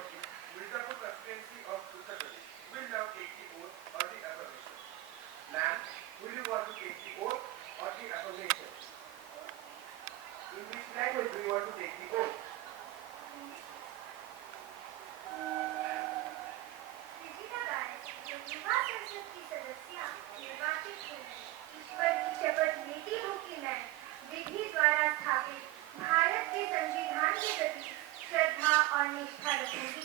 for the Mirzapur constituency of Uttar Pradesh will now take the oath or the affirmation. Ma'am, will you want to take the oath or the affirmation? In which language do you want to take the oath? विजेता गायक जो युवा संसद की सदस्य निर्वाचित हुई हैं, ईश्वर की शपथ लेती हूँ कि मैं विधि द्वारा स्थापित भारत के संविधान के प्रति श्रद्धा और निष्ठा रखूंगी,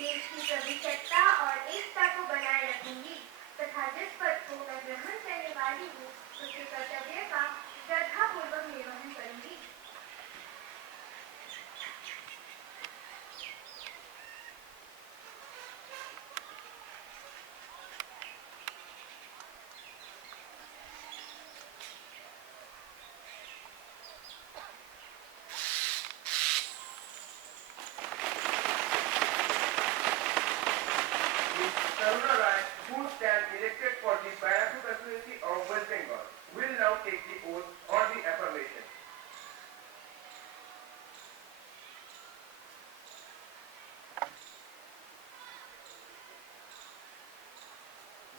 देश की प्रभुसत्ता और एकता को बनाए रखूंगी तथा जिस पद को मैं ग्रहण करने वाली हूँ उसके कर्तव्य का श्रद्धापूर्वक निर्वहन करूंगी। Karuna Rai, who stands elected for the Barakpur constituency of West Bengal, will now take the oath or the affirmation.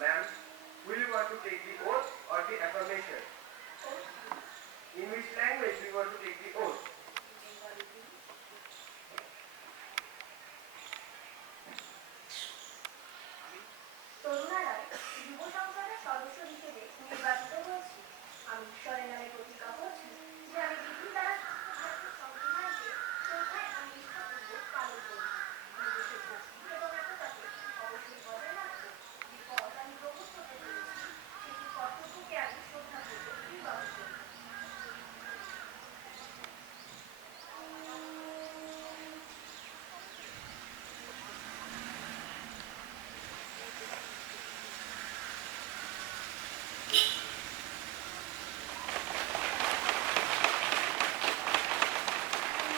Ma'am, will you want to take the oath or the affirmation? In which language do you want to take the oath? তরুণা রায় যুব সংসদের সদস্য হিসেবে নির্বাচিত হয়েছি। আমি ঈশ্বরের নামে প্রতিজ্ঞা করছি যে আমি বিধি দ্বারা ভারতের সংবিধানকে শ্রদ্ধায় এবং নিষ্ঠাপূর্বক পালন করব। আমি দেশের শক্তি এবং একতাকে অবশ্যই বজায় রাখব। যে পদ আমি গ্রহণ করতে পেরেছি সেটির কর্তব্যকে আমি শ্রদ্ধাপূর্বক নির্বাহ করব।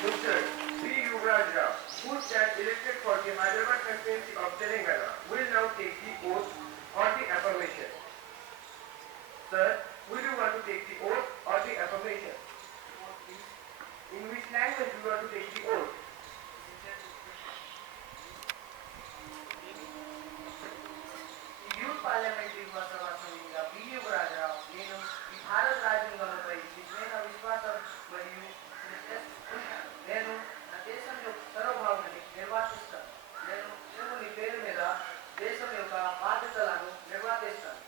Mr. B. Yuvraj Rao, who stands elected for the Hyderabad constituency of Telangana, will now take the oath or the affirmation. Sir, will you want to take the oath or the affirmation? In which language do you want to take the oath? Youth parliamentary ఉపసభ్యునిగా B Yuvaraja Rao నేను ఈ భారత రాజ్యాంగంపై నిజమైన విశ్వాసం మరియు నేను నా దేశం యొక్క సర్వభౌమాన్ని నిర్వర్తిస్తాను. నేను దేవుని పేరు మీద దేశం యొక్క బాధ్యతలను నిర్వర్తిస్తాను.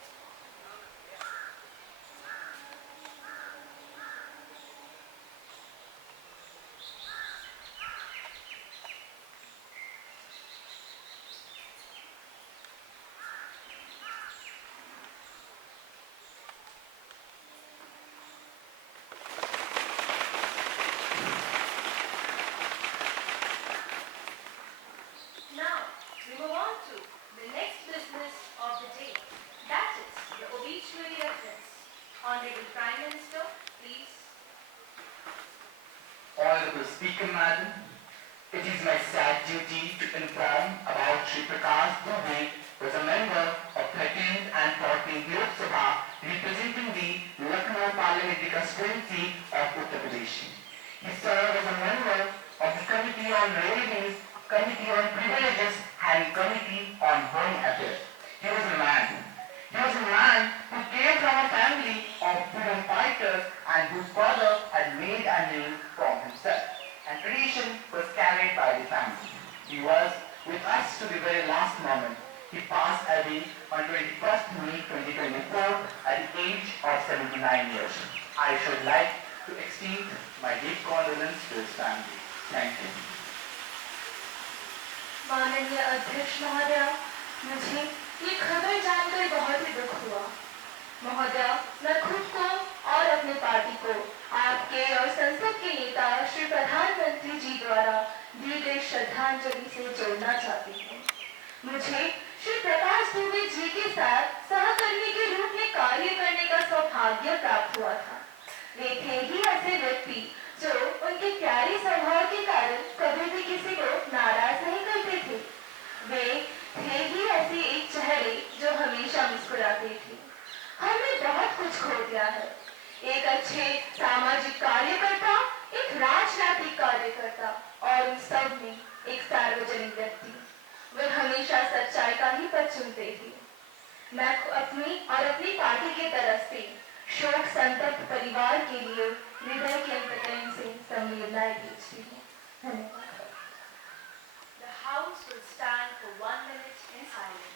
Now, we move on to the next business of the day, that is the obituary reference. Honorable Prime Minister, please. Honorable Speaker, Madam, it is my sad duty to inform about Shri Prakash Dubey, who is a member of 13th and 14th Lok Sabha representing the Lucknow Parliamentary constituency of Uttar Pradesh. He served as a member of the Committee on Railways, Committee on Privileges and Committee on Home Affairs. He was a man who came from a family of freedom fighters and whose father had made a name for himself, and tradition was carried by the family. He was with us to the very last moment. He passed away on 21st May 2024 at the age of 79 years. I should like to extend my deep condolence to his family. Thank you. माननीय अध्यक्ष महोदय, मुझे ये खबर जानकर बहुत ही दुख हुआ। महोदय, मैं खुद को और अपनी पार्टी को आपके और संसद के नेता श्री प्रधानमंत्री जी द्वारा दी गई श्रद्धांजलि से जोड़ना चाहती हूँ। मुझे श्री प्रकाश दुबे जी के साथ सहकर्मी के रूप में कार्य करने का सौभाग्य प्राप्त हुआ था। वे थे ही ऐसे व्यक्ति जो उनके प्यारे स्वभाव के कारण कभी भी किसी को नाराज नहीं करते थे। वे थे ही ऐसे एक चेहरे जो हमेशा मुस्कुराते थे। हमने बहुत कुछ खो दिया है। एक अच्छे सामाजिक कार्यकर्ता, एक राजनीतिक कार्यकर्ता और उन सब में एक सार्वजनिक व्यक्ति। वे हमेशा सच्चाई का ही पथ चुनते थे। मैं अपनी और अपनी पार्टी की तरफ से शोक संतप्त परिवार के लिए हृदय के अंतर्गत से संवेदनाएं भेजती हूँ। धन्यवाद। The House will stand for 1 minute in silence.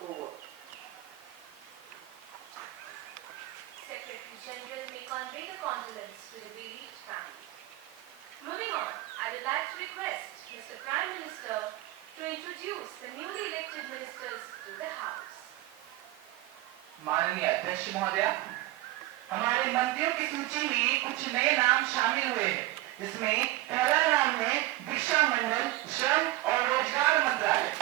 Over. Secretary General may convey the condolence to the bereaved family. Moving on, I would like to request Mr. Prime Minister to introduce the newly elected ministers to the House. माननीय अध्यक्ष महोदय, हमारे मंत्रियों की सूची में कुछ नए नाम शामिल हुए हैं, जिसमें पहला नाम है दिशा मंडल, श्रम और रोजगार मंत्रालय।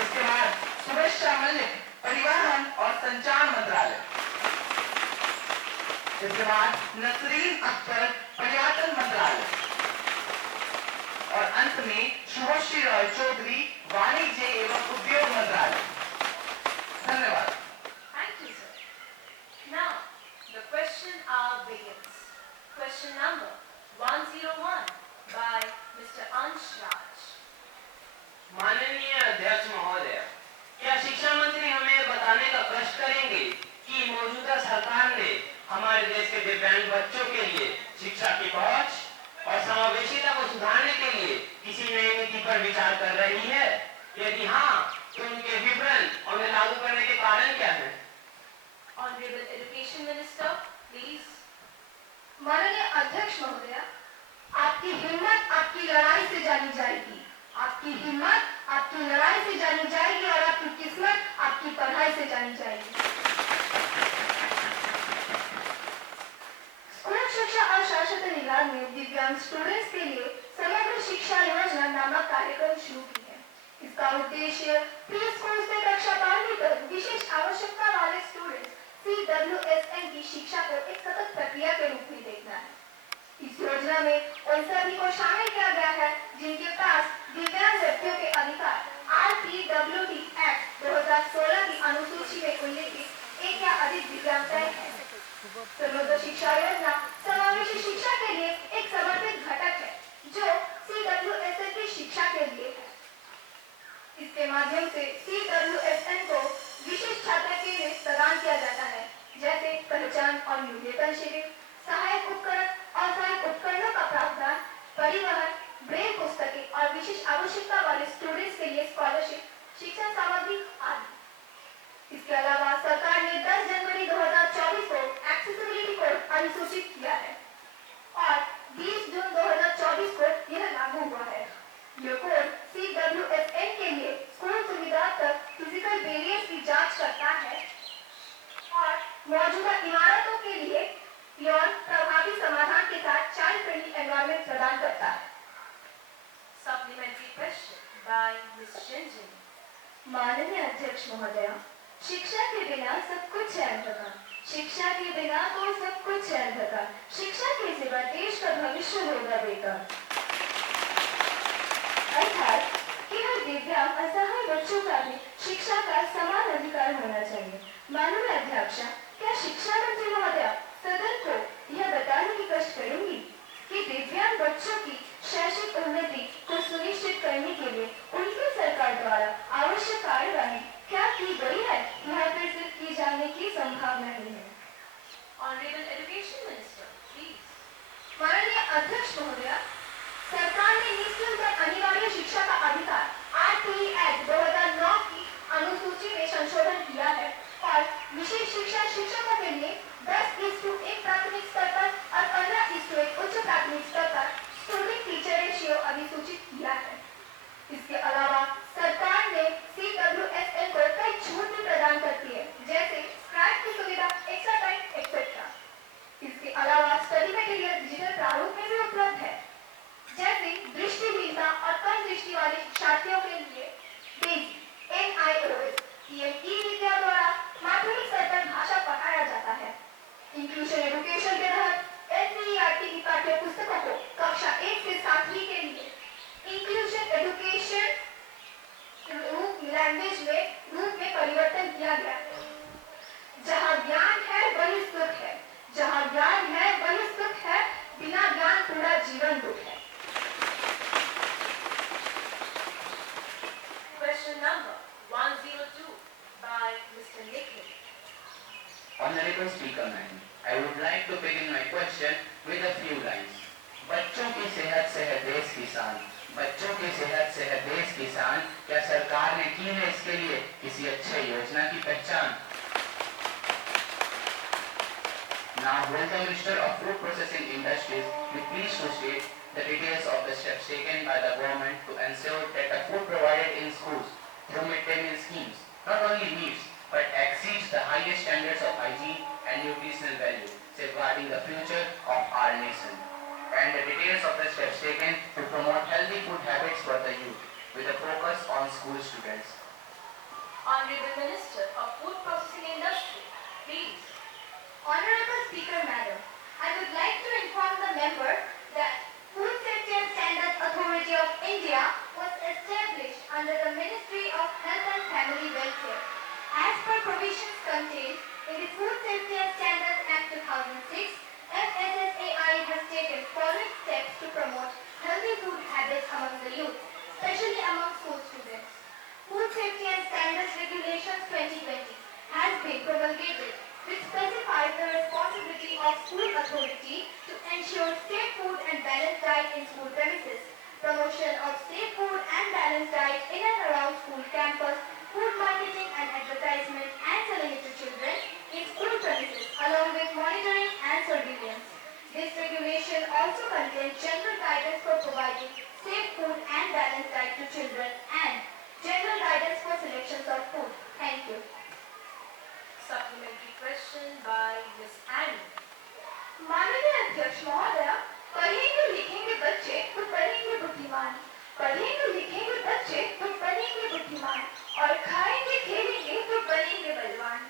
इसके बाद सुरक्षा मल्लिक, परिवहन और संचार मंत्रालय। इसके बाद नसरीन अख्तर, पर्यटन मंत्रालय। और अंत में शुभश्री रॉय चौधरी, वाणिज्य एवं उद्योग मंत्रालय। धन्यवाद। Thank you, sir. Now, the question hour begins. Question number 101 by Mr. Ansh Raj. माननीय अध्यक्ष महोदय, क्या शिक्षा मंत्री हमें बताने का कष्ट करेंगे कि मौजूदा सरकार ने हमारे देश के दिव्यांग बच्चों के लिए शिक्षा की पहुंच और समावेशिता को सुधारने के लिए किसी नई नीति पर विचार कर रही है? यदि हाँ, तो उनके विवरण और उन्हें लागू करने के कारण क्या हैं? Honorable Education Minister, please. माननीय अध्यक्ष महोदय, आपकी हिम्मत आपकी लड़ाई से जानी जाएगी। आपकी हिम्मत आपकी लड़ाई से जानी जाएगी और आपकी किस्मत आपकी पढ़ाई से जानी जाएगी। स्कूल शिक्षा और शाश्वत निगरान ने दिव्यांग स्टूडेंट्स के लिए समग्र शिक्षा योजना नामक कार्यक्रम शुरू की है। इसका उद्देश्य प्री स्कूल से कक्षा 12वीं तक विशेष आवश्यकता वाले स्टूडेंट्स CWSN की शिक्षा को एक सतत प्रक्रिया के रूप में देखना है। इस योजना में उन सभी को शामिल किया गया है जिनके पास दिव्यांग व्यक्तियों के अधिकार RPWD एक्ट 2016 की अनुसूची में उल्लेखित एक या अधिक दिव्यांगताएं हैं। समग्र शिक्षा योजना समावेशी शिक्षा के लिए एक समर्पित घटक है जो CWSN की शिक्षा के लिए है। इसके माध्यम से CWSN को विशिष्ट छात्र के लिए प्रदान किया जाता है, जैसे पहचान और मूल्यांकन शिविर, सहायक उपकरण और सहायक उपकरणों का प्रावधान, परिवहन, ब्रेल पुस्तकें और विशेष आवश्यकता वाले स्टूडेंट्स के लिए स्कॉलरशिप, शिक्षण सामग्री आदि। इसके अलावा सरकार ने 10 जनवरी 2024 को एक्सेसिबिलिटी कोड अधिसूचित किया है और 20 जून 2024 को यह लागू हुआ है। यह कोड CWSN के लिए स्कूल सुविधा तक फिजिकल बैरियर्स की जांच करता है और मौजूदा इमारतों के लिए यौन प्रभावी समाधान के साथ चाइल्ड फ्रेंडली एनवायरनमेंट प्रदान करता है। Supplementary question by Ms. Shinjin. माननीय अध्यक्ष महोदय, शिक्षा के बिना सब कुछ है अंधकार। शिक्षा के बिना तो सब कुछ है अंधकार। शिक्षा के सिवा देश का भविष्य होगा बेकार। अर्थात केवल दिव्यांग असहाय बच्चों का भी शिक्षा का समान अधिकार होना चाहिए। माननीय अध्यक्ष, क्या शिक्षा मंत्री महोदय सदन को यह बताने की कष्ट करेंगी कि दिव्यांग बच्चों की शैक्षिक उन्नति को सुनिश्चित करने के लिए उनकी सरकार द्वारा आवश्यक कार्यवाही क्या की गई है या फिर सिर्फ की जाने की संभावना नहीं है? Honorable Education Minister, please. माननीय अध्यक्ष महोदय, सरकार ने निःशुल्क और अनिवार्य शिक्षा का अधिकार RTE एक्ट 2009 की अनुसूची में संशोधन किया है और विशेष शिक्षा शिक्षकों के लिए 10:1 प्राथमिक स्तर पर और 15:1 उच्च प्राथमिक स्तर पर स्टूडेंट टीचर रेशियो अधिसूचित किया है। इसके अलावा सरकार ने CWSN को कई छूट भी प्रदान करती है, जैसे स्क्रैप की सुविधा, एक्स्ट्रा टाइम एक्सेट्रा। इसके अलावा स्टडी मटेरियल डिजिटल प्रारूप में भी उपलब्ध है, जैसे दृष्टिहीनता और कम दृष्टि वाले शिक्षार्थियों के लिए NIOS विद्या द्वारा माध्यमिक स्तर पर भाषा पढ़ाया जाता है। इंक्लूशन एजुकेशन के तहत NCERT की पाठ्य पुस्तकों को कक्षा 1 से 7वीं के लिए inclusion education like to begin my question with a few lines. बच्चों की सेहत से है देश की शान, बच्चों की सेहत से है देश की शान, क्या सरकार ने की है इसके लिए किसी अच्छे योजना की पहचान? Now, will the Minister of Food Processing Industries be pleased to state the details of the steps taken by the government to ensure that the food provided in schools through midday meal schemes not only meets but exceeds the highest standards of hygiene and nutritional value, safeguarding the future of our nation, and the details of the steps taken to promote healthy food habits for the youth with a focus on school students. Honorable Minister of Food Processing Industry, please. Honorable Speaker Madam, I would like to inform the member that Food Safety and Standards Authority of India was established under the Ministry of Health and Family Welfare. As per provisions contained in the Food Safety and Standards Act 2006, FSSAI has taken following steps to promote healthy food habits among the youth, especially among school students. Food Safety and Standards Regulations 2020 has been promulgated, which specifies the responsibility of school authority to ensure safe food and balanced diet in school premises, promotion of safe food and balanced diet in and around school campus, food marketing and advertisement and selling it to children in school premises, along with monitoring and surveillance. This regulation also contains general guidance for providing safe food and balanced diet to children and general guidance for selections of food. Thank you. Supplementary question by Ms. Annie. माननीय अध्यक्ष महोदय, पढ़ेंगे लिखेंगे बच्चे तो बनेंगे बुद्धिमान, पढ़ेंगे लिखेंगे बच्चे तो बनेंगे बुद्धिमान, और खाएंगे खेलेंगे तो बनेंगे बलवान।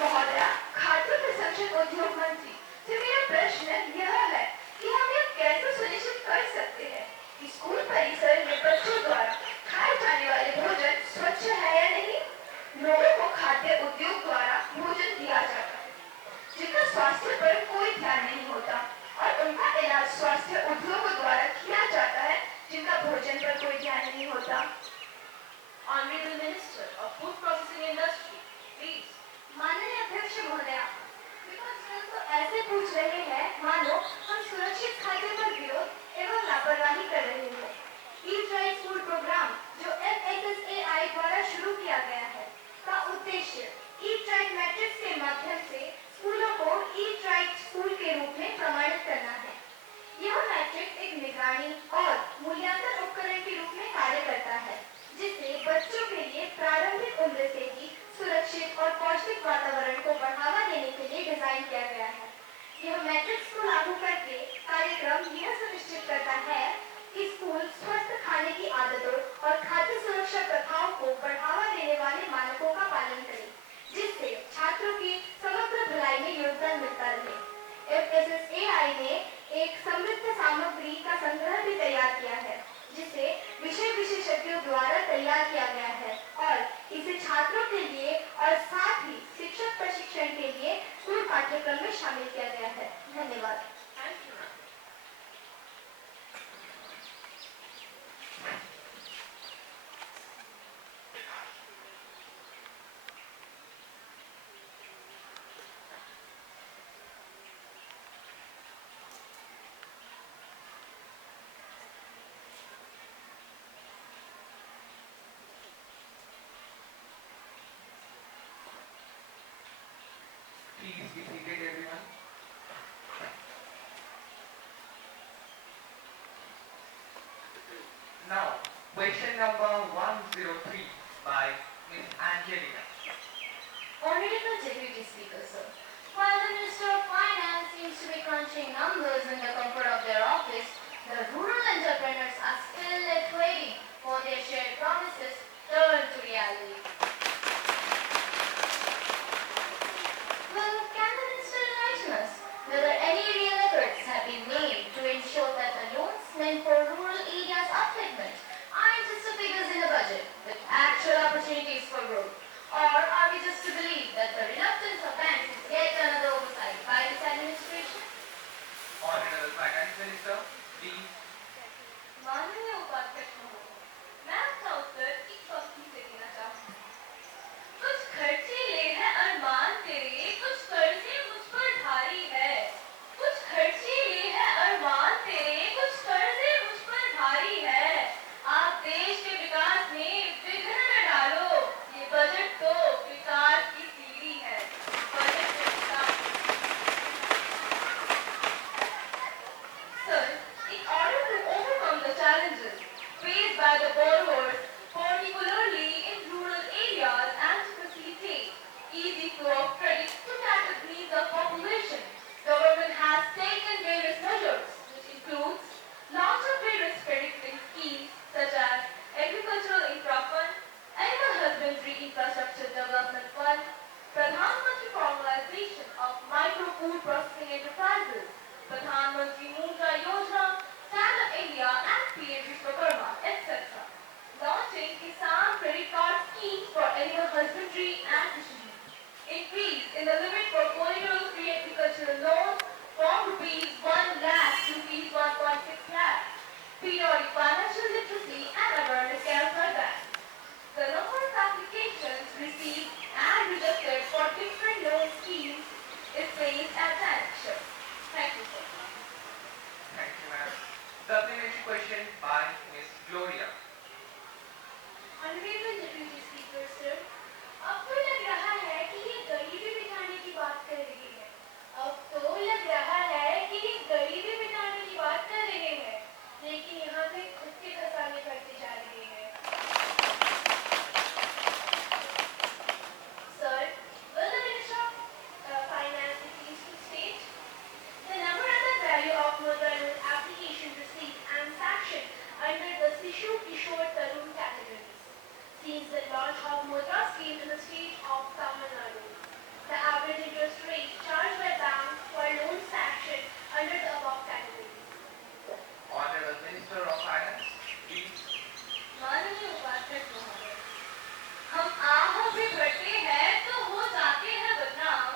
महोदय, खाद्य प्रसंस्करण उद्योग मंत्री से मेरा प्रश्न यह है कि हम यह कैसे सुनिश्चित कर सकते हैं कि स्कूल परिसर में बच्चों द्वारा खाए जाने वाले भोजन स्वच्छ है या नहीं? लोगों को खाद्य उद्योग द्वारा भोजन दिया जाता है जिनका स्वास्थ्य पर कोई ध्यान नहीं होता, और उनका इलाज स्वास्थ्य उद्योगों द्वारा किया जाता है जिनका भोजन पर कोई ध्यान नहीं होता। Honorable Minister of Food Processing Industry, please. माननीय अध्यक्ष महोदय, विपक्ष तो ऐसे पूछ रहे हैं मानो हम सुरक्षित खाद्य पर विरोध एवं लापरवाही कर रहे हैं। ईट राइट फूड प्रोग्राम जो FSSAI द्वारा शुरू किया गया है का उद्देश्य ईट राइट मैट्रिक्स के माध्यम से स्कूलों को ईट राइट स्कूल के रूप में प्रमाणित करना है। यह मैट्रिक्स एक निगरानी और मूल्यांकन उपकरण के रूप में कार्य करता है, जिससे बच्चों के लिए प्रारंभिक उम्र से ही सुरक्षित और पौष्टिक वातावरण को बढ़ावा देने के लिए डिजाइन किया गया है। यह मैट्रिक्स को लागू करके कार्यक्रम यह सुनिश्चित करता है कि स्कूल स्वस्थ खाने की आदतों और खाद्य सुरक्षा प्रथाओं को बढ़ावा देने वाले मानकों का पालन करें, जिससे छात्रों की समग्र भलाई में योगदान मिलता रहे। FSSAI ने एक समृद्ध सामग्री का संग्रह भी तैयार किया है, जिसे विषय विशेषज्ञों द्वारा तैयार किया गया है और इसे छात्रों के लिए और साथ ही शिक्षक प्रशिक्षण के लिए स्कूल पाठ्यक्रम में शामिल किया गया है। धन्यवाद। Thank you, ma'am. Please be seated, everyone. Now, question number 103 by Miss Angelina. Honorable Deputy Speaker, sir, while the Minister of Finance seems to be crunching numbers in the comfort of their office, the rural entrepreneurs are still left waiting for their shared promises turn to reality. Well, can the Minister enlighten us whether any real efforts have been made to ensure that the loans meant for rural areas upliftment aren't just the figures in the budget, but actual opportunities for growth? Or are we just to believe that the reluctance of banks processing enterprises, Pradhan Mantri Mudra Yojana, Stand Up India and PM Vishwakarma, etc. Launching Kisan Credit Card schemes for animal husbandry and fisheries. Increase in the limit for corridor free agricultural loans from rupees 1 lakh to rupees 1.6 lakh. Periodic financial literacy and awareness campaign. The number of applications received and rejected for different loan schemes is placed at the action. Thank you, sir. Thank you, ma'am. Supplementary question by Ms. Gloria. Honorable Deputy Speaker, sir, अब तो लग रहा है कि ये गरीबी मिटाने की बात कर रही है। अब तो लग रहा है कि ये गरीबी मिटाने की बात कर रहे हैं, लेकिन यहाँ से खुद के खजाने भरते जा रहे हैं। Sir, will the Minister of Finance please to state the number and the value of mudra loan application received and sanctioned under the Sishu Kishore Tarun categories since the launch of mudra scheme in the state of Tamil Nadu. The average interest rate charged by banks for loans sanctioned under the above categories. Honorable Minister of Finance, please. माननीय उपाध्यक्ष महोदय, हम आह भी भरते हैं तो हो जाते हैं बदनाम।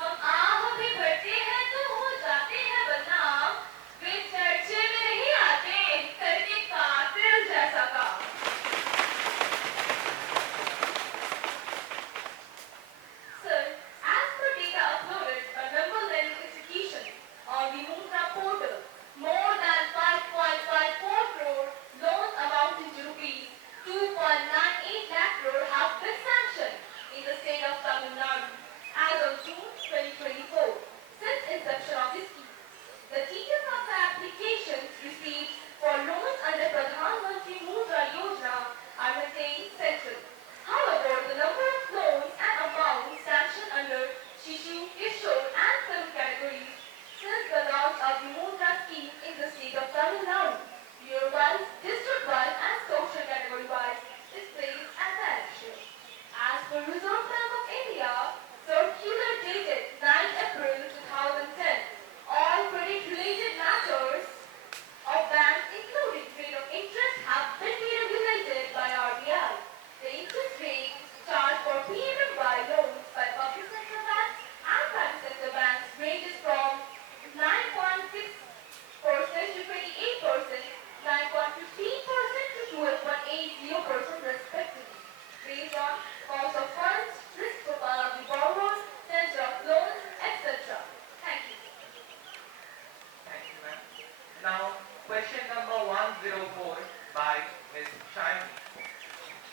हम आह भी भरते हैं तो हो जाते हैं बदनाम। वे चर्चे में नहीं आते करके कातिल जैसा काम। Sir, as per data uploaded by member lending institutions on the Mudra portal, more than 5.54 crore loans amounting to rupees 2.98 lakh crore have been sanctioned in the state of Tamil Nadu as of June 2024 since inception of the scheme. The details of the applications received for loans under Pradhan Mantri Mudra Yojana are maintained central. However, the number of loans and amounts sanctioned under Shishu, Kishore and Film categories since the launch of the Mudra scheme in the state of Tamil Nadu, year-wise, district-wise and social category-wise is placed as the action. As per Reserve Bank of India, circular dated 9 April 2010, all credit-related matters of banks including rate of interest have been deregulated by RBI. The interest rate charged for PMFY loans by public sector banks and private sector banks ranges from 9.6% to 28%, 9.15% to 12.80% respectively, based on cost of funds, risk profile of the borrower, tenure of loans, etc. Thank you. Thank you, ma'am. Now, question number 104 by Ms. Shaini.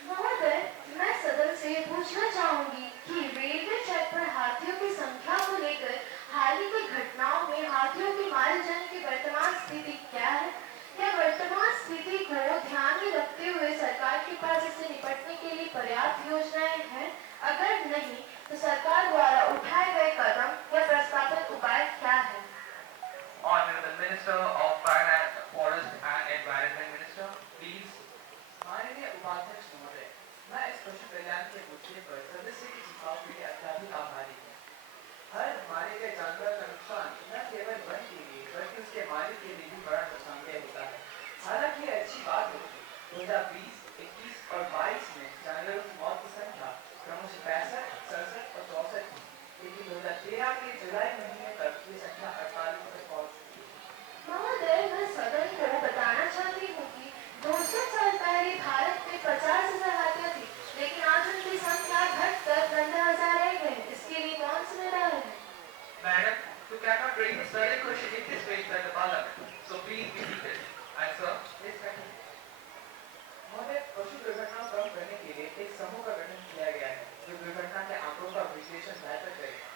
महोदय, मैं सदन से पूछना चाहूंगी कि railway track पर हाथियों की संख्या को लेकर हाल ही की घटनाओं में हाथियों के मारे जाने की वर्तमान स्थिति क्या है? क्या वर्तमान स्थिति को ध्यान में रखते हुए सरकार के पास इससे निपटने के लिए पर्याप्त योजनाएं हैं? अगर नहीं, तो सरकार द्वारा उठाए गए कदम या प्रस्तावित उपाय क्या है? Honorable Minister of Finance, Forest and Environment Minister, please. माननीय उपाध्यक्ष महोदय, मैं इस पशु कल्याण के मुद्दे पर सदस्य की झुकाव के लिए अत्यधिक आभारी हूँ। हर मारे गए जानवर का नुकसान न केवल वन के लिए बल्कि उसके मालिक के लिए भी बड़ा नुकसानदेह होता है। हालांकि ये अच्छी बात है 2020, 21 और 22 में जानवरों की मौत की संख्या क्रमशः 65, 67 और 64 थी, लेकिन 2013 के जुलाई महीने तक ये संख्या 48 तक पहुंच चुकी है। महोदय, मैं सदन को बताना चाहती हूँ कि 200 साल पहले भारत में 50,000 हाथियाँ थी, लेकिन आज उनकी संख्या घटकर 15,000 रह गई। इसके लिए कौन जिम्मेदार है? Madam, you cannot raise a certain question in this way inside the parliament. So please be seated. Answer. Please continue. महोदय, पशु दुर्घटनाओं कम करने के लिए एक समूह का गठन किया गया है जो दुर्घटना के आंकड़ों का विश्लेषण बेहतर करेगा।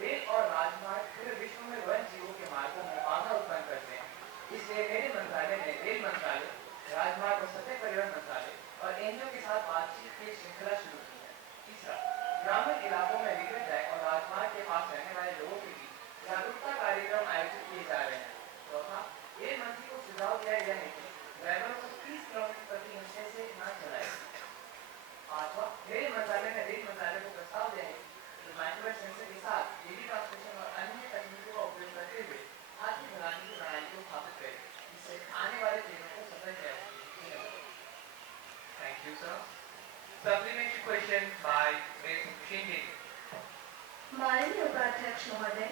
रेल और राजमार्ग पूरे विश्व में वन जीवों के मार्गों में बाधा उत्पन्न करते हैं, इसलिए मेरे मंत्रालय ने रेल मंत्रालय, राजमार्ग और सतत परिवहन मंत्रालय और एनजीओ के साथ बातचीत की एक श्रृंखला शुरू की है। तीसरा, ग्रामीण इलाकों में विकट जाए और राजमार्ग के पास रहने वाले लोगों के बीच जागरूकता कार्यक्रम आयोजित किए जा रहे हैं। चौथा, रेल मंत्री को सुझाव दिया गया है कि ड्राइवरों को 30 किलोमीटर प्रति घंटे से न चलाए। पांचवा, रेल मंत्रालय ने रेल मंत्रालय को प्रस्ताव दिया है कि माइक्रोवेव सेंसर के उपाध्यक्ष महोदय,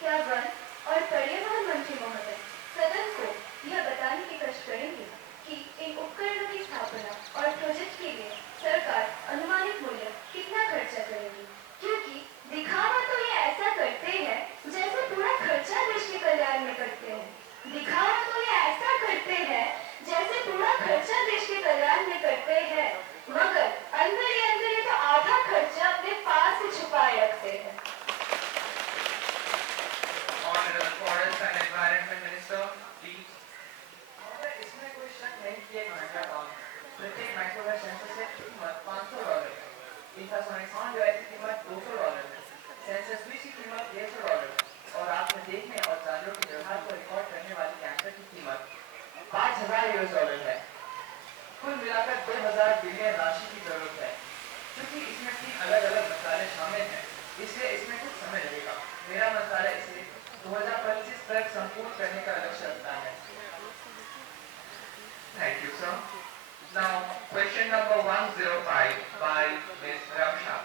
क्या वन और पर्यावरण मंत्री महोदय सदन को यह बताने के कष्ट करेंगे कि इन उपकरणों की स्थापना और प्रोजेक्ट के लिए सरकार अनुमानित मूल्य कितना खर्चा करेगी? क्योंकि दिखावा तो ये ऐसा करते हैं जैसे पूरा खर्चा देश के कल्याण में करते हैं। दिखावा तो ये ऐसा करते हैं जैसे पूरा खर्चा देश के कल्याण में करते हैं, मगर अंदर ही तो आधा खर्चा अपने पास ही छुपाए रखते हैं। Honorable Forest and Environment Minister, please. महोदय, इसमें कोई शक नहीं कि एक माइक्रोटॉन प्रत्येक माइक्रोवेव सेंसर से कीमत $500 है। इंफ्रासोनिक साउंड डिवाइस की कीमत $200 है। सेंसर स्विच की कीमत $150 है और आपने देखने और जानवरों के व्यवहार को रिकॉर्ड करने वाली कैमरे की कीमत $5000 है। कुल मिलाकर 2000 बिलियन राशि की जरूरत है। क्योंकि इसमें 3 अलग-अलग मंत्रालय शामिल हैं, इसलिए इसमें कुछ समय लगेगा। मेरा मंत्रालय इसे 2025 तक संपूर्ण करने का लक्ष्य रखता है। Thank you, sir. Now, question number 105 by Ms. Ramsha.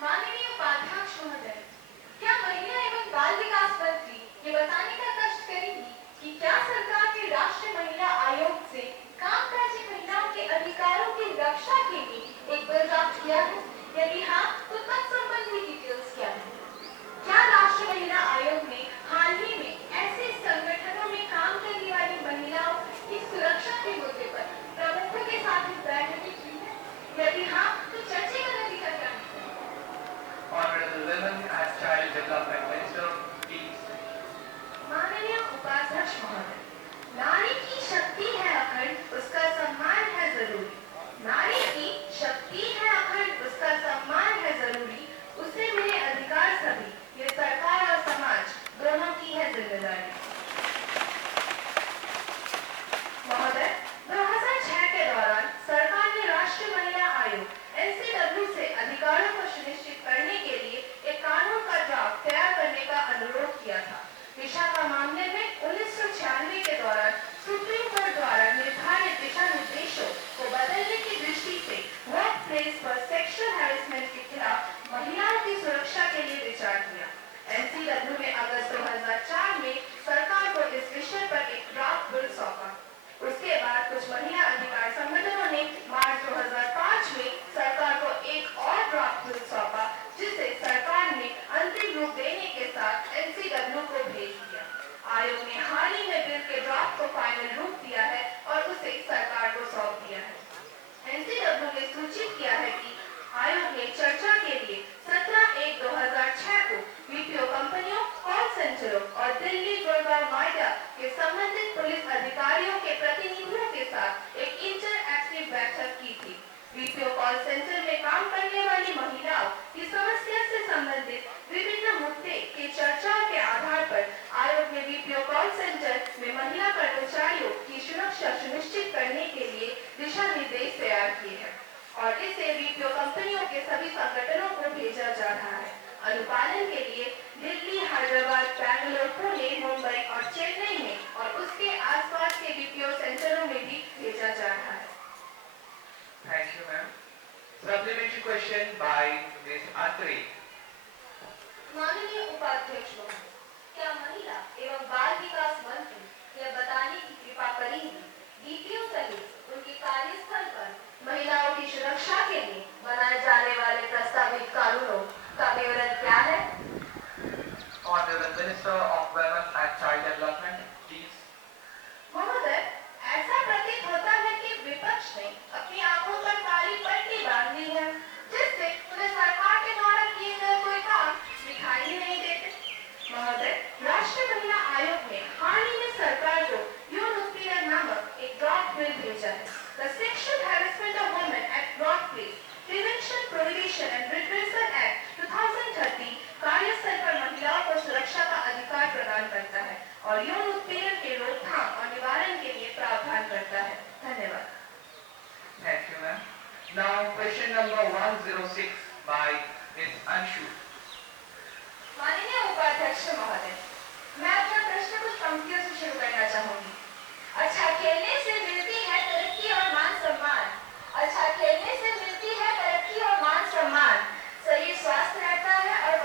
माननीय उपाध्यक्ष महोदय, क्या महिला एवं बाल विकास मंत्री ये बताने का कष्ट करेंगी कि क्या सरकार ने राष्ट्रीय महिला आयोग से कामकाजी महिलाओं के अधिकारों की रक्षा के लिए एक बिल ड्राफ्ट किया है? यदि हाँ, तो तत्संबंधी डिटेल्स क्या है? क्या राष्ट्रीय महिला आयोग ने हाल ही में ऐसे संगठनों में काम करने वाली महिलाओं की सुरक्षा के मुद्दे पर प्रमुखों के साथ बैठकें की है? यदि हाँ, तो चर्चा का नतीजा क्या है? Honorable Women and Child Development Minister, please. माननीय उपाध्यक्ष महोदय, नारी की शक्ति है अखंड, उसका सम्मान है जरूरी। नारी की शक्ति है अखंड, उसका सम्मान है जरूरी। उसे मिले अधिकार सभी, ये सरकार और समाज दोनों की है जिम्मेदारी। महोदय, 2006 के दौरान सरकार ने राष्ट्रीय महिला आयोग NCW से अधिकारों को सुनिश्चित करने के लिए एक कानून का ड्राफ्ट तैयार करने का अनुरोध किया था। विशाखा मामले में 1996 के दौरान सुप्रीम कोर्ट द्वारा निर्धारित दिशा निर्देशों को बदलने की दृष्टि से वर्क प्लेस पर सेक्सुअल हैरेसमेंट के खिलाफ महिलाओं की सुरक्षा के लिए विचार किया। NCW ने अगस्त 2004 में सरकार को इस विषय पर एक ड्राफ्ट बिल सौंपा। उसके बाद कुछ महिला अधिकार संगठनों ने मार्च 2005 में सरकार को एक और ड्राफ्ट बिल सौंपा, जिसे सरकार ने अंतिम रूप देने के साथ NCW को भेज दिया। आयोग ने हाल ही में बिल के ड्राफ्ट को फाइनल रूप दिया है और उसे सरकार को सौंप दिया है। NCW ने सूचित किया है कि आयोग ने चर्चा के लिए 17/1/2006 को BPO कंपनियों, कॉल सेंटरों और दिल्ली, गुड़गांव, नोएडा के संबंधित पुलिस अधिकारियों के प्रतिनिधियों के साथ एक इंटरएक्टिव बैठक की थी। BPO कॉल सेंटर में काम करने वाली महिलाओं की समस्या से संबंधित विभिन्न मुद्दे की चर्चा के आधार पर आयोग ने BPO कॉल सेंटर में महिला कर्मचारियों की सुरक्षा सुनिश्चित करने के लिए दिशा निर्देश तैयार किए हैं और इसे BPO कंपनियों के सभी संगठनों को भेजा जा रहा है। अनुपालन के लिए दिल्ली, हैदराबाद, बैंगलोर, पुणे, मुंबई और चेन्नई में और उसके आसपास के BPO सेंटरों में भी भेजा जा रहा है। Thank you, ma'am. Supplementary question by Ms. Atri. माननीय उपाध्यक्ष महोदय, क्या महिला एवं बाल विकास मंत्री यह बताने की कृपा करेंगी BPO सहित उनके कार्यस्थल पर महिलाओं की सुरक्षा के लिए बनाए जाने वाले प्रस्तावित कानूनों का विवरण क्या है? Honorable Minister of Women and Child Development, please. महोदय, ऐसा प्रतीत होता है कि विपक्ष ने अपनी आंखों पर काली पट्टी बांध ली है, जिससे उन्हें सरकार के द्वारा किए गए कोई काम दिखाई ही नहीं देते। महोदय, राष्ट्रीय महिला आयोग ने हाल ही में सरकार को यौन उत्पीड़न नामक एक ड्राफ्ट बिल भेजा है। The Sexual Harassment of Women at Workplace Prevention, Prohibition and Repression Act 2013 कार्यस्थल पर महिलाओं को सुरक्षा का अधिकार प्रदान करता है और यौन उत्पीड़न के रोकथाम और निवारण के लिए प्रावधान करता है। धन्यवाद। Thank you, ma'am. Now, question number 106 by Ms. Anshu. माननीय उपाध्यक्ष महोदय, मैं अपना प्रश्न कुछ पंक्तियों से शुरू करना चाहूंगी। अच्छा खेलने से मिलती है तरक्की और मान सम्मान। अच्छा खेलने से मिलती है तरक्की और मान सम्मान। शरीर स्वस्थ रहता है और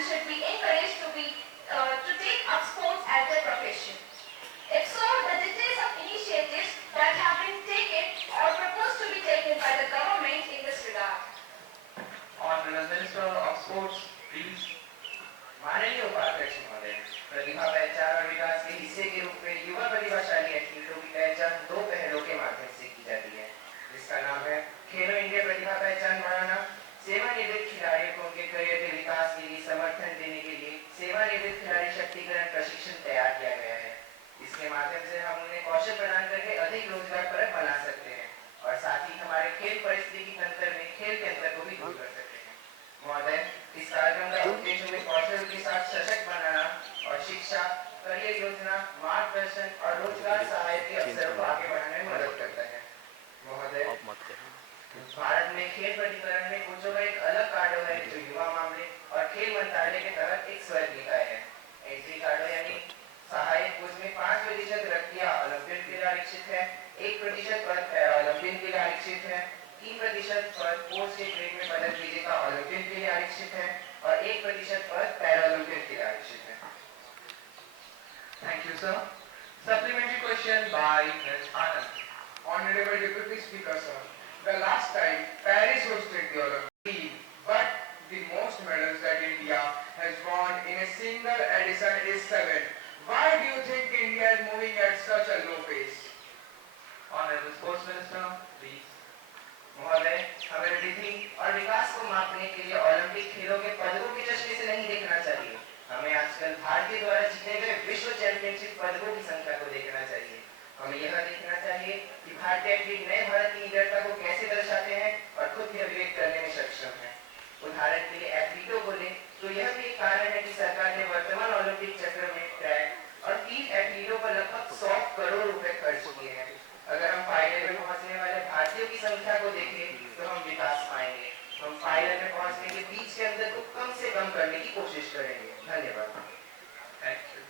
and should be encouraged to take up sports as their profession. If so, the details of initiatives that have been taken or proposed to be taken by the government in this regard. Honorable Minister of Sports, please. माननीय उपाध्यक्ष महोदय, प्रतिभा पहचान और विकास के हिस्से के रूप में युवा प्रतिभाशाली एथलीटों की पहचान दो पहलों के माध्यम से की जाती है, जिसका नाम है खेलो इंडिया प्रतिभा पहचान बढ़ाना। सेवानिवृत्त खिलाड़ियों को उनके करियर के विकास के लिए समर्थन देने के लिए सेवानिवृत्त खिलाड़ी शक्तिकरण प्रशिक्षण तैयार किया गया है। इसके माध्यम से हम उन्हें कौशल प्रदान करके अधिक रोजगारपरक बना सकते हैं और साथ ही हमारे खेल पारिस्थितिकी तंत्र में खेल के अंतर को भी दूर कर सकते हैं। महोदय, इस कार्यक्रम का उद्देश्य उन्हें कौशल के साथ सशक्त बनाना और शिक्षा, करियर योजना, मार्गदर्शन और रोजगार सहायक के अवसरों को आगे बढ़ाने में मदद करता है। महोदय, भारत में खेल प्राधिकरण में कोचों का एक अलग कार्डो है जो युवा मामले और खेल मंत्रालय के तहत एक स्वयं निकाय है। एंट्री कार्डो यानी सहायक कोच में 5% रक्तियां ओलंपियन के लिए आरक्षित है, 1% पद पैरा ओलंपियन के लिए आरक्षित है, 3% पद पोस्ट के ग्रेड में पदक विजेता ओलंपियन के लिए आरक्षित है और 1% पद पैरा ओलंपियन के लिए आरक्षित है। Thank you, sir. Supplementary question by Ms. Anand. Honorable Deputy Speaker, sir. The last time Paris hosted the Olympics, but the most medals that India has won in a single edition is 7. Why do you think India is moving at such a low pace? Honorable Sports Minister, please. महोदय, हमें वृद्धि और विकास को मापने के लिए ओलंपिक खेलों के पदकों के चश्मे से नहीं देखना चाहिए। हमें आजकल भारतीय द्वारा जीते गए विश्व चैंपियनशिप पदकों की संख्या को देखना चाहिए। हमें यह देखना चाहिए कि भारतीय एथलीट नए भारत की निडरता को कैसे दर्शाते हैं और खुद ही अभिव्यक्त करने में सक्षम हैं। उदाहरण के लिए एथलीटों को लें तो यह भी एक कारण है कि सरकार ने वर्तमान ओलंपिक चक्र में ट्रैक और फील्ड एथलीटों पर लगभग 100 करोड़ रुपए खर्च किए हैं। अगर हम फाइनल में पहुंचने वाले भारतीयों की संख्या को देखें तो हम विकास पाएंगे। हम फाइनल में पहुंचने के बीच के अंतर को कम से कम करने की कोशिश करेंगे। धन्यवाद। Thank you.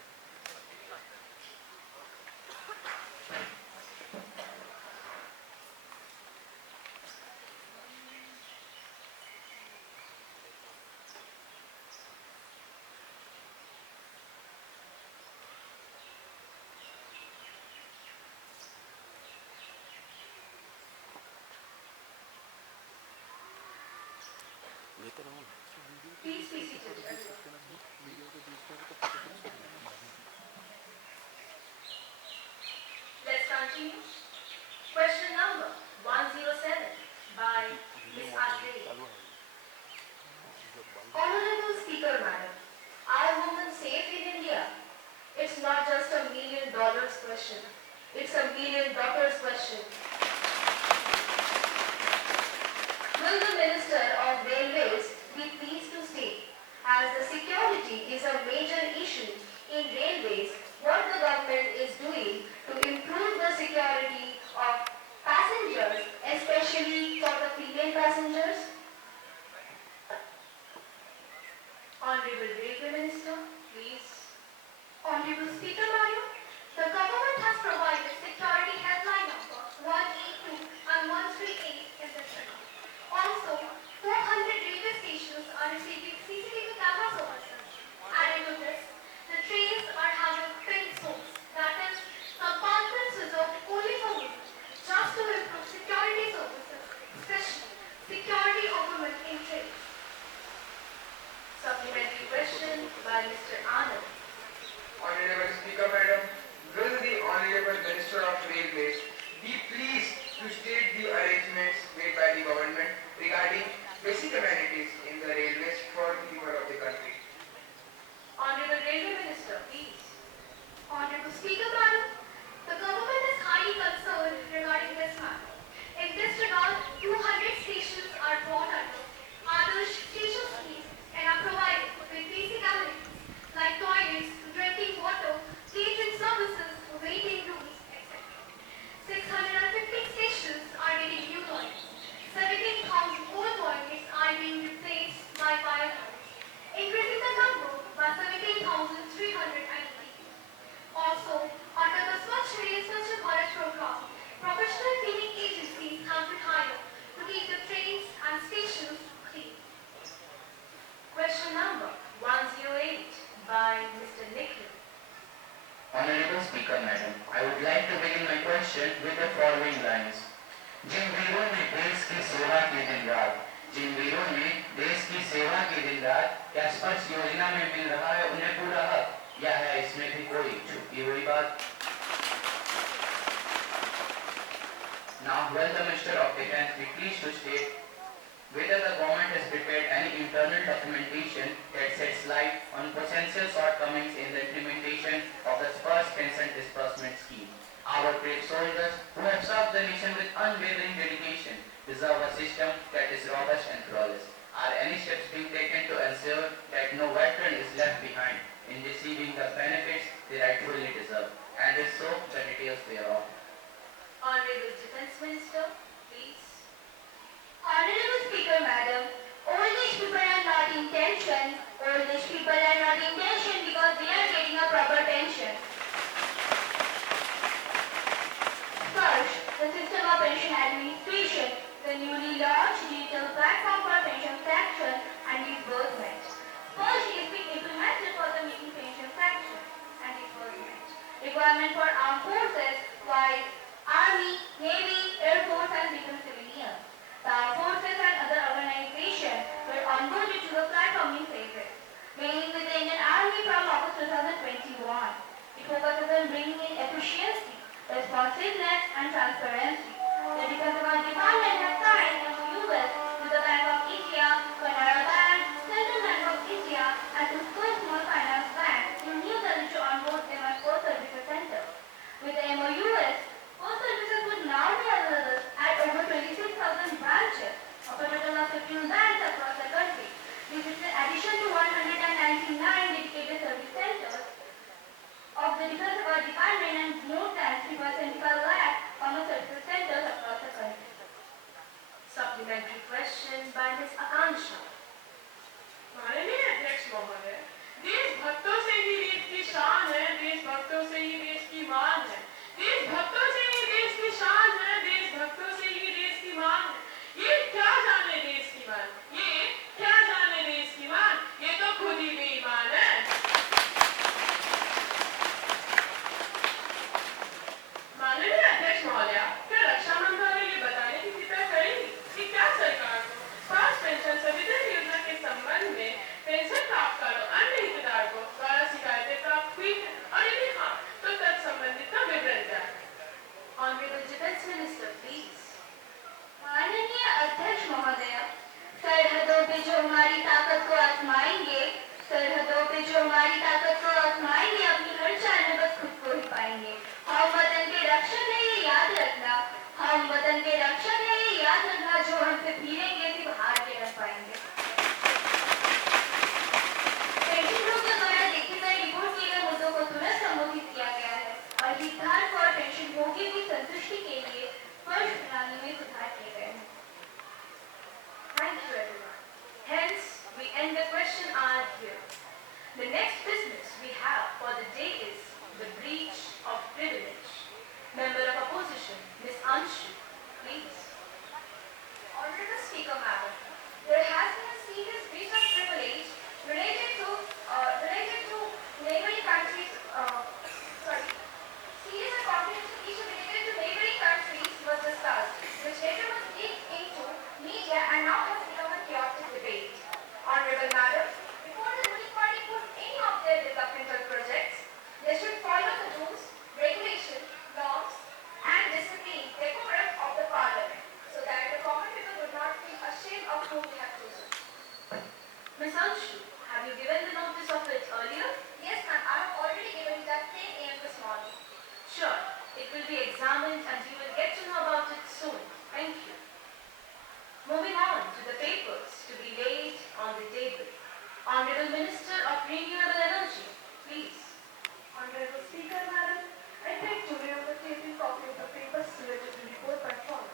Please be seated. Let's continue. Question number 107 by Ms. Ashley. Honorable Speaker, Madam, are women safe in India? It's not just $1 million question. It's $1 million question. Will the Minister of Railways be pleased to state, as the security is a major issue in railways, what the government is doing to improve the security of passengers, especially for the female passengers? Honorable Railway Minister, please. Honorable Speaker, Madam, the government has provided security helpline number 182 and 138 in this regard. Also, 400 railway stations are receiving CCTV camera services. Adding to this, the trains are having pink zones, that is, compartments reserved only for women, just to improve security services, especially security of women in trains. Supplementary question by Mr. Anand. Honorable Speaker, Madam, will the Honorable Minister of Railways be pleased to state the arrangements made by the government regarding basic amenities in the railways for the people of the country? Honorable Railway Minister, please. Honorable Speaker, Madam, the government is highly concerned regarding this matter. In this regard, 200 stations are brought under Adarsh Station schemes and are provided with basic amenities like toilets, defense, we pleased to state whether the government has prepared any internal documentation that sheds light on potential shortcomings in the implementation of the first pension disbursement scheme. Our brave soldiers who have served the nation with unwavering dedication deserve a system that is robust and flawless. Are any steps being taken to ensure that no veteran is left behind in receiving the benefits they rightfully deserve? And if so, the details thereof. Honorable Defense Minister, please. Honorable Speaker, Madam, old age people are not in tension. Old age people are not in tension because they are getting a proper pension. First, the system of pension administration, the newly launched digital platform for pension fraction and disbursement. First is being implemented for the making pension fraction and disbursement. Requirement for armed forces, like Army, Navy, Air Force and different civilians. The armed forces and other organizations were onboarded to the platform in phases, beginning with the Indian Army from August 2021. It focuses on bringing in efficiency, responsiveness and transparency. The Defense Department has signed MOUs with the Bank of India, Canara Bank, Central Bank of India and Utkal Small Finance Bank in New Delhi to onboard them as Post Services Center. With the MOUs, Post Services would now be available at over 26,000 branches of a total of 15 banks across the country. This is in addition to 199 dedicated service centers of the Defense Department and more than 3.75 lakh common services centers across the country. Supplementary question by Ms. Akanksha. माननीय अध्यक्ष महोदय, देशभक्तों से ही देश की शान है, देशभक्तों से ही देश की मान है, देशभक्तों से ही देश की शान है, देशभक्तों से ही देश की मान है। ये क्या जाने देश की मान, ये क्या जाने देश की मान, ये तो खुद ही बेईमान है। माननीय अध्यक्ष महोदय, क्या रक्षा मंत्रालय ये बताने की कृपया करेंगी कि क्या सरकार को फर्स्ट पेंशन संविधान योजना के संबंध में पेंशन प्राप्तकर्ता अन्य हितधारकों द्वारा शिकायतें प्राप्त हुई है और यदि हाँ तो तत्संबंधित का विवरण क्या है? Honorable Defense Minister, please. माननीय अध्यक्ष महोदय, सरहदों पे जो हमारी ताकत को आजमाएंगे, सरहदों पे जो हमारी ताकत को आजमाएंगे, अपनी हर चाल में बस खुद को ही पाएंगे। हम वतन के रक्षक हैं ये याद रखना, हम वतन के रक्षक हैं ये याद रखना, जो हमसे फिरेंगे सिर्फ हार के रह पाएंगे। पेंशन ग्रुप के द्वारा लिखित में रिपोर्ट किए गए मुद्दों को तुरंत संबोधित किया गया है और हितधारक और पेंशन भोगी की संतुष्टि के लिए स्पष्ट प्रणाली में सुधार किए गए हैं। Thank you, everyone. Hence, we end the question hour here. The next business we have for the day is the breach of privilege. Member of Opposition, Ms. Anshu, please. Honorable Speaker, Madam, there has been a serious breach of privilege related to neighboring countries. Serious and confidential issue related to neighboring countries was discussed, which later was leaked into media and now has become a chaotic debate. Honorable Madam, before the ruling party puts any of their developmental projects, they should follow the rules, regulations, norms, and discipline decorum of the Parliament, so that the common people would not feel ashamed of whom they have chosen. Ms. Anshu, have you given the notice of it earlier? Yes, ma'am, I have already given it at 10 a.m. this morning. Sure. It will be examined and you will get to know about it soon. Thank you. Moving on to the papers to be laid on the table. Honorable Minister of Renewable Energy, please. Honorable Speaker, Madam, I take today on the table copy of the papers related to report by form.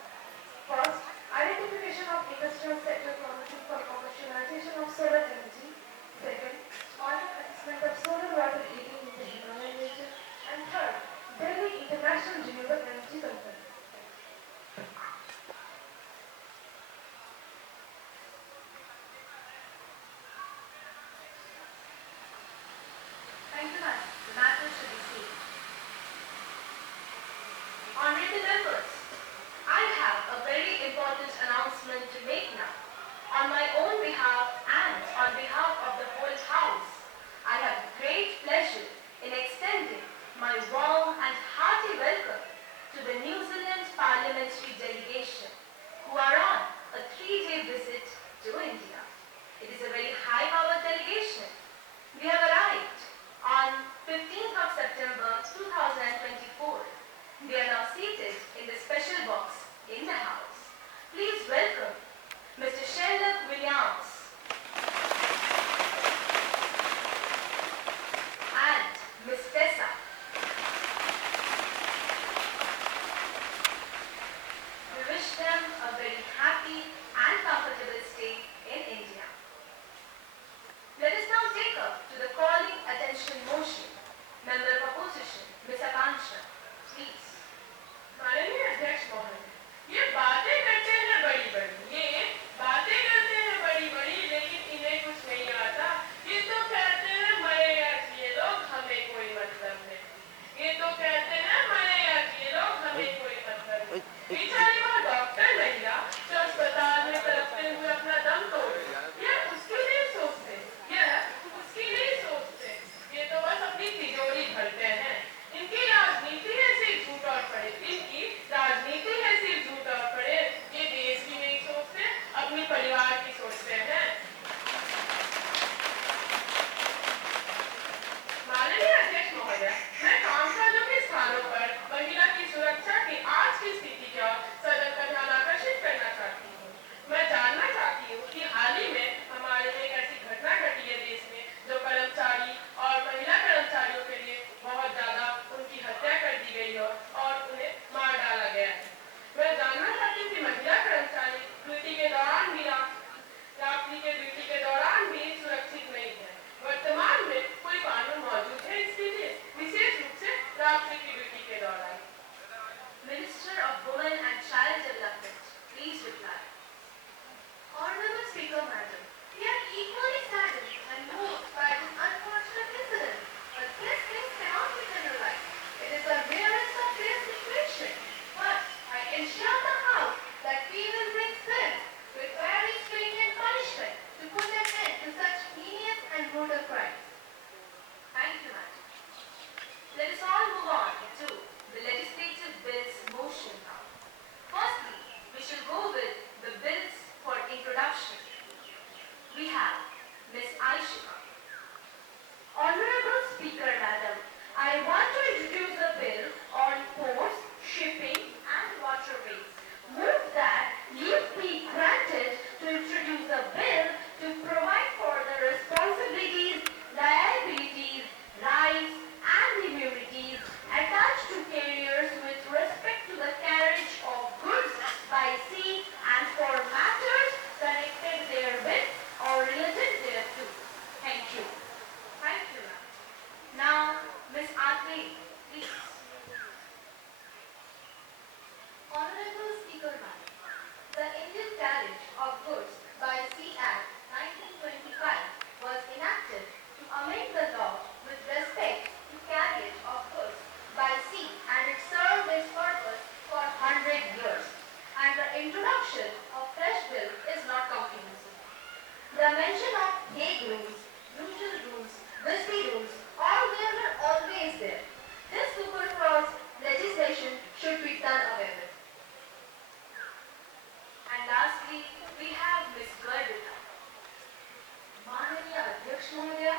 First, identification of industrial sector promises for commercialization of solar energy. Second, audit assessment of solar water heating in the Himalayan region. And third, Delhi International Renewable Energy Conference. Thank you, ma'am. The matter should be seen. Honorable members, I have a very important announcement to make now. On my own behalf and on behalf of the whole House, I have great pleasure in extending my warm and hearty welcome to the New Zealand Parliamentary delegation who are on a 3-day visit to India. It is a very high-powered delegation. We have arrived on 15th of September 2024. They are now seated in the special box in the house. Please welcome Mr. Sherlock Williams and Miss Tessa. We wish them a very happy and comfortable stay in India. Let us now take up to the calling attention motion. Member of Opposition, Ms. Akanksha, please. माननीय अध्यक्ष महोदय, ये बातें करते हैं बड़ी बड़ी, लेकिन इन्हें कुछ नहीं आता। ये तो कहते हैं मरे या जिए लोग, हमें कोई मतलब नहीं। ये तो कहते हैं मरे या जिए लोग, हमें कोई मतलब नहीं। बेचारी वो डॉक्टर महिला जो अस्पताल में तड़पते हुए अपना दम तोड़ दी, ये उसके लिए सोचते, ये तो बस अपनी तिजोरी भरते हैं। इनकी राजनीति है सिर्फ झूठ और फरेब, ये देश की नहीं सोचते, अपने परिवार की सोचते हैं। माननीय अध्यक्ष महोदय, मैं कामकाजों के स्थानों पर महिला की सुरक्षा की आज की स्थिति की ओर सदन का ध्यान आकर्षित करना चाहती हूँ। मैं जानना चाहती हूँ कि हाल ही में हमारे में एक ऐसी घटना घटी है देश में, जो कर्मचारी और महिला कर्मचारियों के लिए बहुत ज्यादा उनकी हत्या कर दी गई हो और उन्हें मार डाला गया है। मैं जानना चाहती हूँ कि महिला कर्मचारी ड्यूटी के दौरान भी रात्रि के ड्यूटी के दौरान भी सुरक्षित नहीं है। वर्तमान में कोई कानून मौजूद है इसके लिए, विशेष रूप से रात्रि की ड्यूटी के दौरान? Minister of Women and Child Development, please reply. Honorable Speaker, Madam, we are equally saddened and moved by this unfortunate incident, but these things cannot be generalized. It is the rarest of rare situation, but I can assure the House that we will bring swift with very stringent punishment to put an end to such heinous and brutal crimes. Thank you, madam. Let us all move on to the legislative bills motion now. Firstly, we shall go with the bills for introduction. We have Ms. Aishika. Honorable Speaker, Madam, I want to introduce the bill on ports, shipping and waterways. Move that leave be granted to introduce a bill to provide for the responsibilities, liabilities, rights and immunities attached to carriers with respect to the carriage of goods by sea and for matters connected therewith or related thereto. Thank you. Thank you, ma'am. Now, Ms. Atle, please. Honorable Speaker, Madam, the Indian Carriage of Goods by Sea Act 1925 was enacted to amend the law with respect to carriage of goods by sea, and it served its purpose for 100 years. And the introduction of fresh bill is not comprehensive. The mention of Hague rules, Brussels rules, Bisbee rules, all they were always there. This superfluous legislation should be done away with. And lastly, we have Ms. Garbita. माननीय अध्यक्ष महोदय,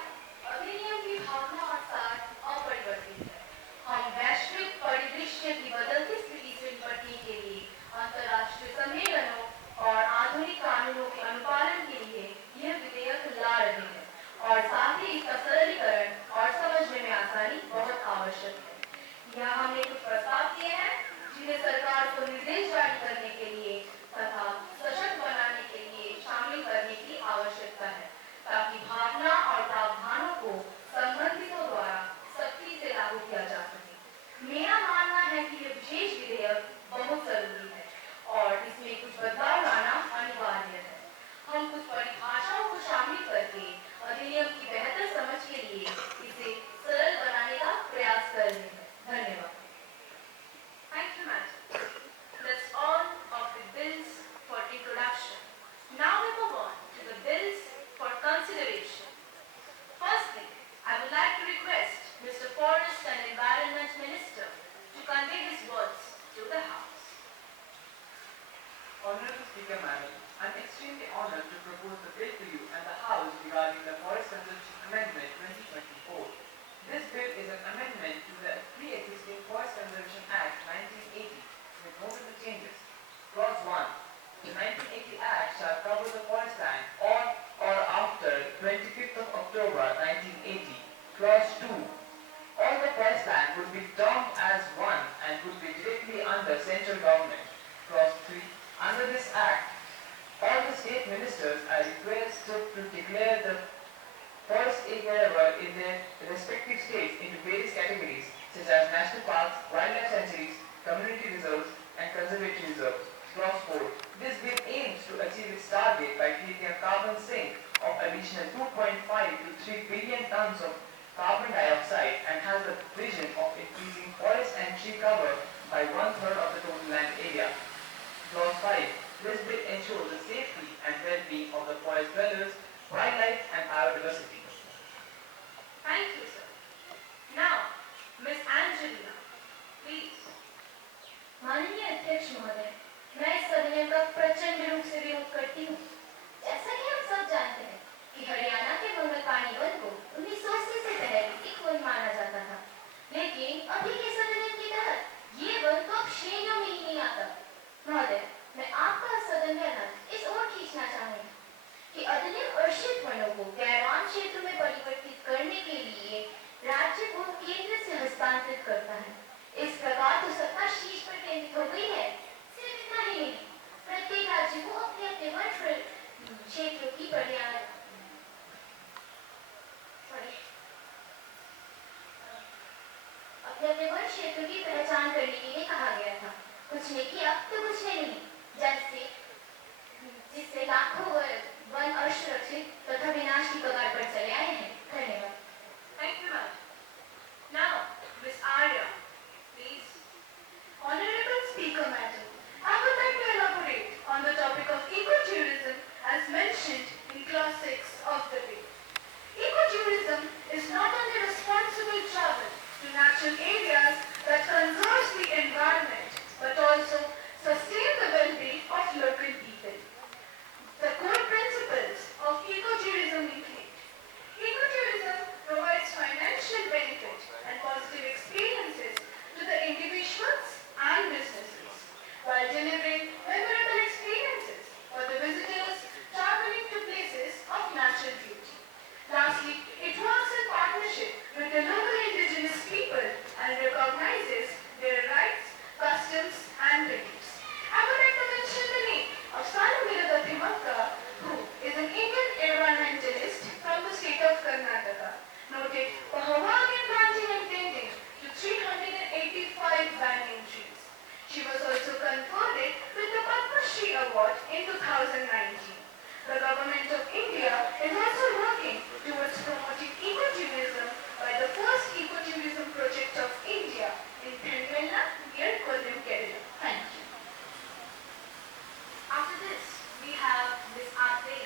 अधिनियम की भावना और सार अपरिवर्तित है। हम वैश्विक परिदृश्य की बदलती स्थिति से निपटने के लिए अंतर्राष्ट्रीय सम्मेलनों और आधुनिक कानूनों के अनुपालन के लिए यह विधेयक ला रहे हैं और साथ ही इसका सरलीकरण और समझने में आसानी बहुत आवश्यक है। यहाँ हमने कुछ प्रस्ताव किए हैं जिन्हें सरकार को निर्देश जारी करने के लिए तथा सशक्त बनाने के लिए शामिल करने की आवश्यकता है, ताकि भावना और प्रावधानों को संबंधितों द्वारा सख्ती से लागू किया जा सके। मेरा मानना है कि यह विशेष विधेयक बहुत जरूरी है और इसमें कुछ बदलाव लाना अनिवार्य है। हम कुछ परिभाषाओं को शामिल करके अधिनियम की बेहतर समझ के लिए इसे सरल बनाने का प्रयास कर रहे हैं। धन्यवाद। Thank you, madam. That's all of the extremely honored to propose the bill to you and the House regarding the Forest Conservation Amendment 2024. This bill is an amendment to the pre-existing Forest Conservation Act 1980 with notable changes. Clause 1. The 1980 Act shall cover the forest land on or after 25th of October 1980. Clause 2. All the forest land would be termed as one and would be directly under central government. Clause 3. Under this Act, all the state ministers are requested to declare the forest area in their respective states into various categories such as national parks, wildlife sanctuaries, community reserves, and conservatory reserves. Clause 4. This bill aims to achieve its target by creating a carbon sink of additional 2.5 to 3 billion tons of carbon dioxide and has the vision of increasing forest and tree cover by 1/3 of the total land area. Clause 5. This bill ensures the safety and well-being of the forest dwellers, wildlife and biodiversity. Thank you, sir. Now, Miss Angelina, please. माननीय अध्यक्ष महोदय, मैं इस अधिनियम का प्रचंड रूप से विरोध करती हूँ। जैसा कि हम सब जानते हैं कि हरियाणा के मंगल पानी वन को 1980 से पहले एक वन माना जाता था, लेकिन अभी के इस अधिनियम के तहत ये वन तो अब श्रेणियों में ही नहीं आता। महोदय, मैं आपका सदन का ध्यान इस ओर खींचना चाहूंगी कि अधिनियम अर्षित वनों को गैरवन क्षेत्र में परिवर्तित करने के लिए राज्य को केंद्र से हस्तांतरित करता है। इस प्रकार तो सत्ता शीर्ष पर केंद्रित हो गई है। सिर्फ इतना ही नहीं, प्रत्येक राज्य को अपने अपने वन क्षेत्रों की अपने अपने वन क्षेत्रों की पहचान करने के लिए कहा गया था। कुछ ने किया तो कुछ ने नहीं, जिससे लाखों वन असुरक्षित तथा विनाश की कगार पर चले आए हैं। धन्यवाद। Thank you, ma'am. Now, Miss Arya, please. Honorable Speaker, Madam, I would like to elaborate on the topic of ecotourism as mentioned in Clause 6 of the bill. Ecotourism is not only responsible travel to natural areas that conserves the environment, but also sustain the well-being of local people. The core principles of ecotourism include: ecotourism provides financial benefit and positive experiences to the individuals and businesses, while delivering memorable experiences for the visitors traveling to places of natural beauty. Lastly, it works in partnership with the local indigenous people and recognizes their rights, customs, and beliefs. I would like to mention the name of Sanumira Thimakka, who is an Indian environmentalist from the state of Karnataka, noted for her work in planting and tending to 385 banyan trees. She was also conferred with the Padma Shri Award in 2019. The Government of India is also working towards promoting ecotourism by the first ecotourism project of India in Thenmella near Kollam, Kerala. Thank you. After this, we have Miss Arte.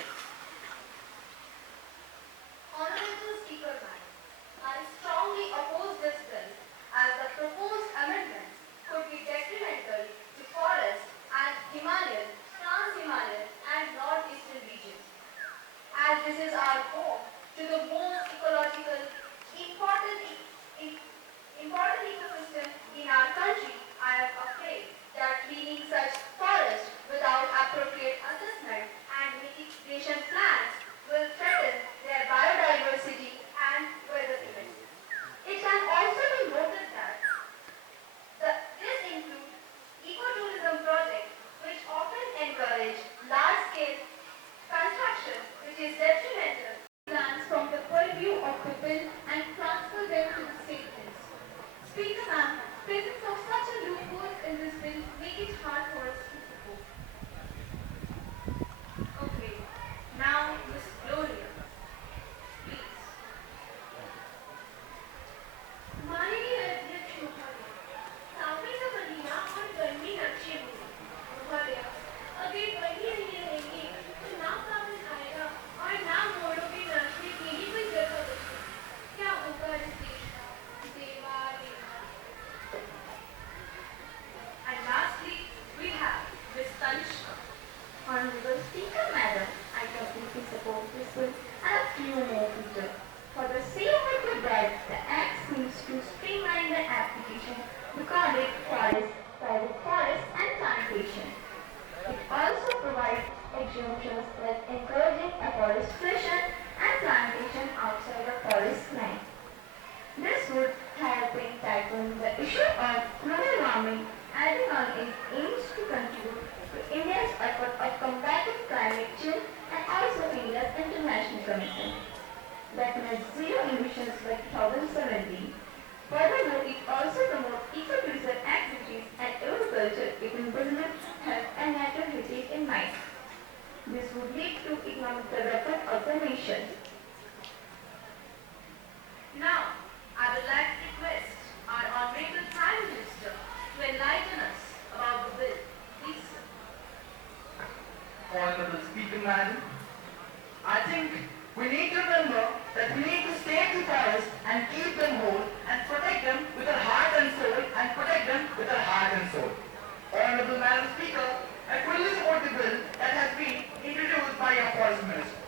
Honorable Speaker, Madam, I strongly oppose this bill as the proposed amendments could be detrimental to forests and Himalayan, trans-Himalayan and northeastern regions. As this is our home to the most ecological important ecosystem in our country, I am afraid that cleaning such forests without appropriate assessment and mitigation plans will threaten their biodiversity and weather events. It can also be noted that this includes ecotourism projects which often encourage large-scale construction, which is detrimental plans from the purview of the bill and transfer them to the state bills. Speaker, ma'am, presence of such a loophole in this bill make it hard for us to support. commitment that net zero emissions by 2070. Furthermore, it also promotes ecotourism activities and agriculture with environment, health and natural heritage in mind. This would lead to economic development of the nation. Now, I would like to request our Honorable Prime Minister to enlighten us about the bill. Please, sir. Honorable Speaker, Madam, I think we need to remember that we need to save the forest and keep them whole and protect them with our heart and soul and protect them with our heart and soul. Honorable Madam Speaker, I fully support the bill that has been introduced by our Forest Minister.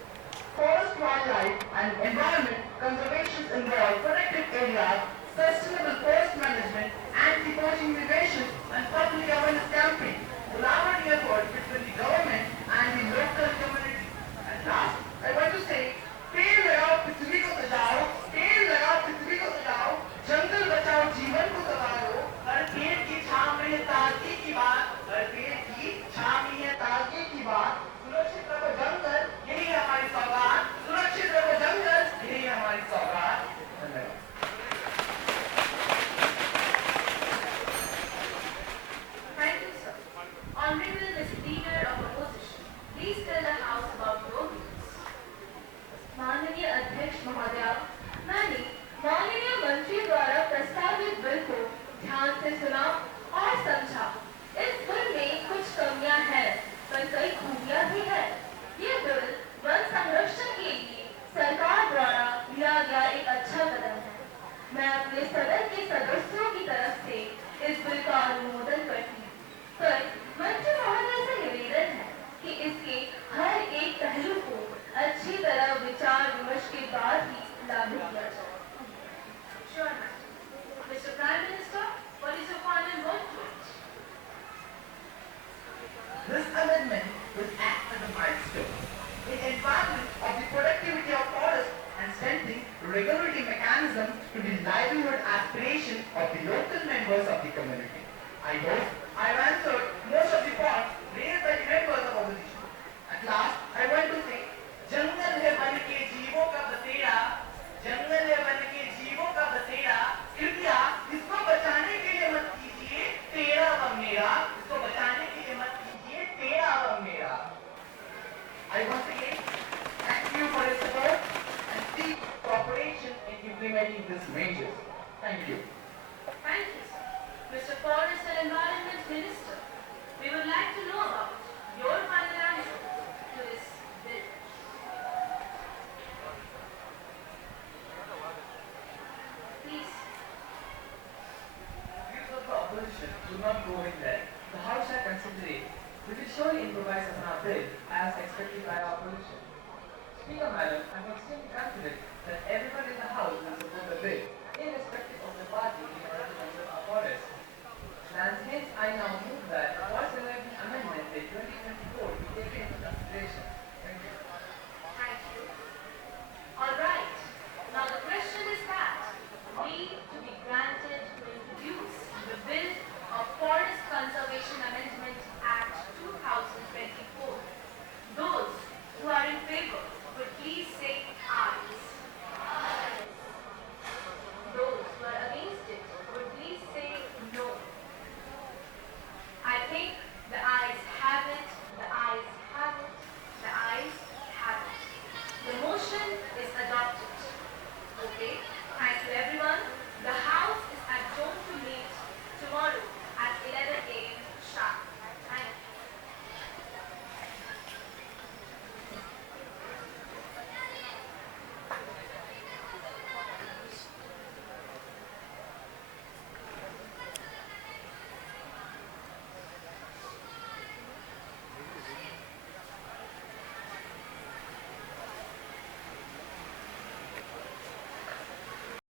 Forest wildlife and environment conservation involve protected areas, sustainable forest management, anti-poaching innovations, and public awareness campaign, collaborating efforts between the government and the local community. At last, I want to say, पेड़ लगाओ पृथ्वी को सजाओ, पेड़ लगाओ पृथ्वी को सजाओ, जंगल बचाओ जीवन को संवारो, हर पेड़ की छांव में है ताजगी की बात, हर पेड़ की छांव में है ताजगी की बात, सुरक्षित रखो जंगल, यही है हमारी सौगात, सुरक्षित रखो जंगल, यही है हमारी सौगात। धन्यवाद। Thank you, sir. Honorable Mr. Leader of Opposition, please tell the House about your views. माननीय अध्यक्ष महोदया, मैंने माननीय मंत्री द्वारा प्रस्तावित बिल को ध्यान से सुना और समझा। इस बिल में कुछ कमियां हैं, पर कई खूबियां भी हैं। ये बिल वन संरक्षण के लिए सरकार द्वारा लिया गया एक अच्छा कदम है। मैं अपने सदन के सदस्यों की तरफ से इस बिल का अनुमोदन करती हूँ। पर मंत्री महोदय से निवेदन है कि इसके हर एक पहलू को अच्छी तरह विचार विमर्श के बाद ही लागू किया जाए। Sure, ma'am. Mr. Prime Minister, what is your final word to it? This amendment will act as a milestone in environment of the productivity of forests and strengthening regulatory mechanism to the livelihood aspiration of the local members of the community. I hope I have answered most of the points raised by the members of opposition. At last, I want to say, जंगल है वन के जीवों का बसेरा, जंगल है वन के जीवों का बसेरा, कृपया इसको बचाने के लिए मत कीजिए तेरा व मेरा, इसको बचाने के लिए मत कीजिए तेरा व मेरा। I once again thank you for your support and seek cooperation in implementing these measures. Thank you. Thank you, sir. Mr. Forest and Environment Minister, we would like to know about your final answer to this bill. Please. Views of the opposition do not go in there. The House shall consider it. We will surely improvise on our bill as expected by our opposition. Speaker Madam, I am extremely confident that everyone in the House will support the bill, irrespective of the party in order to conserve our forests. And hence I now move